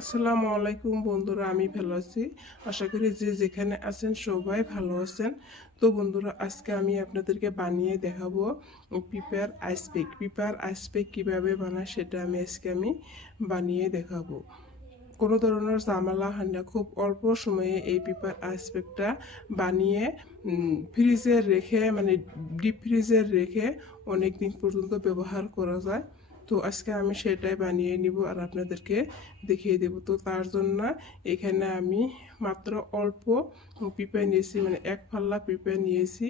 আসসালামু আলাইকুম বন্ধুরা, আমি ভালো আছি। আশা করি যে যেখানে আছেন সবাই ভালো আছেন। তো বন্ধুরা, আজকে আমি আপনাদেরকে বানিয়ে দেখাবো পিপার আইস পেক কীভাবে বানায় সেটা আমি বানিয়ে দেখাবো। কোনো ধরনের ঝামেলা হয় না, খুব অল্প সময়ে এই পিপার আইস পেকটা বানিয়ে ফ্রিজে রেখে মানে ডিপ ফ্রিজে রেখে অনেক দিন পর্যন্ত ব্যবহার করা যায়। তো আজকে আমি সেটাই বানিয়ে নিব আর আপনাদেরকে দেখিয়ে দেব। তো তার জন্য এখানে আমি মাত্র অল্প পিঁপে নিয়েছি, মানে এক ফাল্লা পিঁপে নিয়েছি,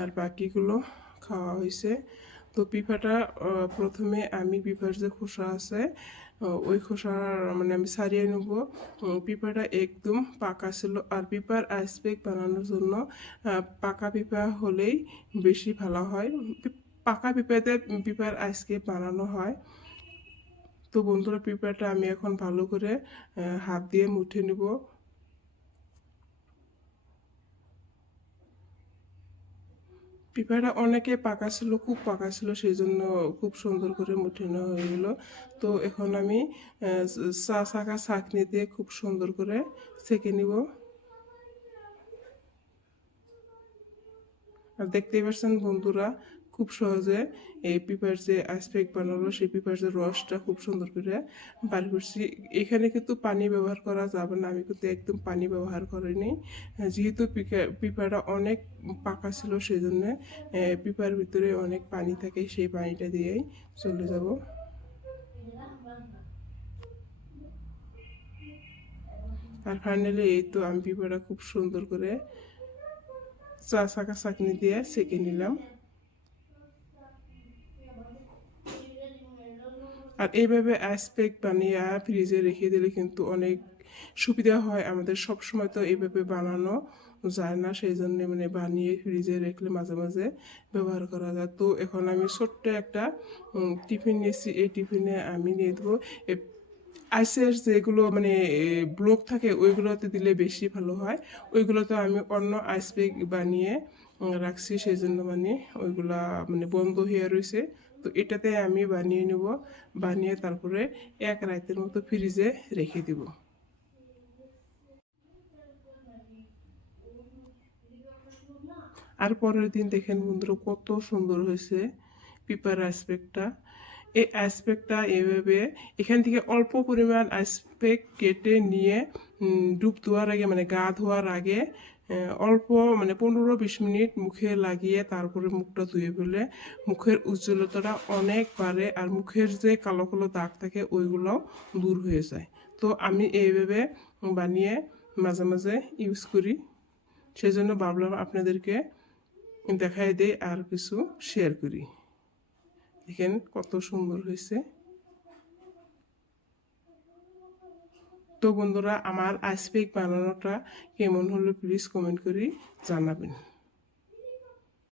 আর বাকিগুলো খাওয়া হয়েছে। তো পিঁপাটা প্রথমে আমি পিঁপার যে খোসা আছে ওই খোসা মানে আমি ছাড়িয়ে নেব। পিঁপাটা একদম পাকা ছিল, আর পিঁপার আইস পেক বানানোর জন্য পাকা পিঁপা হলেই বেশি ভালো হয়। পাকা পিঁপাতে পিঁপার আইস কেক বানানো হয়। তো বন্ধুরা, পিঁপাটা আমি এখন ভালো করে হাত দিয়ে মুঠে নেব। পিঁপড়াটা অনেকে পাকা ছিল, খুব পাকা ছিল, সেই জন্য খুব সুন্দর করে মুঠে নেওয়া হয়ে গেল। তো এখন আমি ছাঁকনি দিয়ে খুব সুন্দর করে ছেঁকে নিব। আর দেখতেই পাচ্ছেন বন্ধুরা, খুব সহজে এই পিঁপড়ার যে আইসপেক বানালো সেই পিঁপড়ার যে রসটা খুব সুন্দর করে বার করছি। এখানে কিন্তু পানি ব্যবহার করা যাবে না, আমি কিন্তু একদম পানি ব্যবহার করিনি। যেহেতু পিঁপড়াটা অনেক পাকা ছিল সেই জন্য পিঁপড়ার ভিতরে অনেক পানি থাকে, সেই পানিটা দিয়েই চলে যাব। আর ফাইনালি এই তো আমি পিঁপড়াটা খুব সুন্দর করে ছাঁকনি দিয়ে ছেঁকে নিলাম। আর এইভাবে আইস প্যাক বানিয়ে ফ্রিজে রেখে দিলে কিন্তু অনেক সুবিধা হয় আমাদের। সব সময় তো এইভাবে বানানো যায় না, সেই জন্য মানে বানিয়ে ফ্রিজে রাখলে মাঝে মাঝে ব্যবহার করা যায়। তো এখন আমি ছোট্ট একটা টিফিন নিয়েছি, এই টিফিনে আমি নিয়ে দেবো আইসের যেগুলো মানে ব্লক থাকে ওইগুলোতে দিলে বেশি ভালো হয়। ওইগুলোতে আমি অন্য আইস প্যাক বানিয়ে রাখছি, সেই জন্য মানে ওইগুলা মানে বন্ধ হয়ে রয়েছে। তো এটাতে আমি বানিয়ে নেব, বানিয়ে তারপরে এক রাতের মতো ফ্রিজে রেখে দিব। আর পরের দিন দেখেন বন্ধুরা কত সুন্দর হয়েছে পিঁপার অ্যাসপেক্টটা। এই অ্যাসপেক্টটা এভাবে এখান থেকে অল্প পরিমাণ অ্যাসপেক কেটে নিয়ে ডুব দেওয়ার আগে মানে গা ধোয়ার আগে অল্প মানে 15-20 মিনিট মুখে লাগিয়ে তারপরে মুখটা ধুয়ে ফেলে মুখের উজ্জ্বলতাটা অনেক বাড়ে, আর মুখের যে কালো কালো দাগ থাকে ওইগুলোও দূর হয়ে যায়। তো আমি এইভাবে বানিয়ে মাঝে মাঝে ইউজ করি, সেজন্য ভাবলাম আপনাদেরকে দেখাই দেই আর কিছু শেয়ার করি। দেখেন কত সুন্দর হয়েছে। তো বন্ধুরা, আমার আইস পেক বানানোটা কেমন হলো প্লিজ কমেন্ট করে জানাবেন।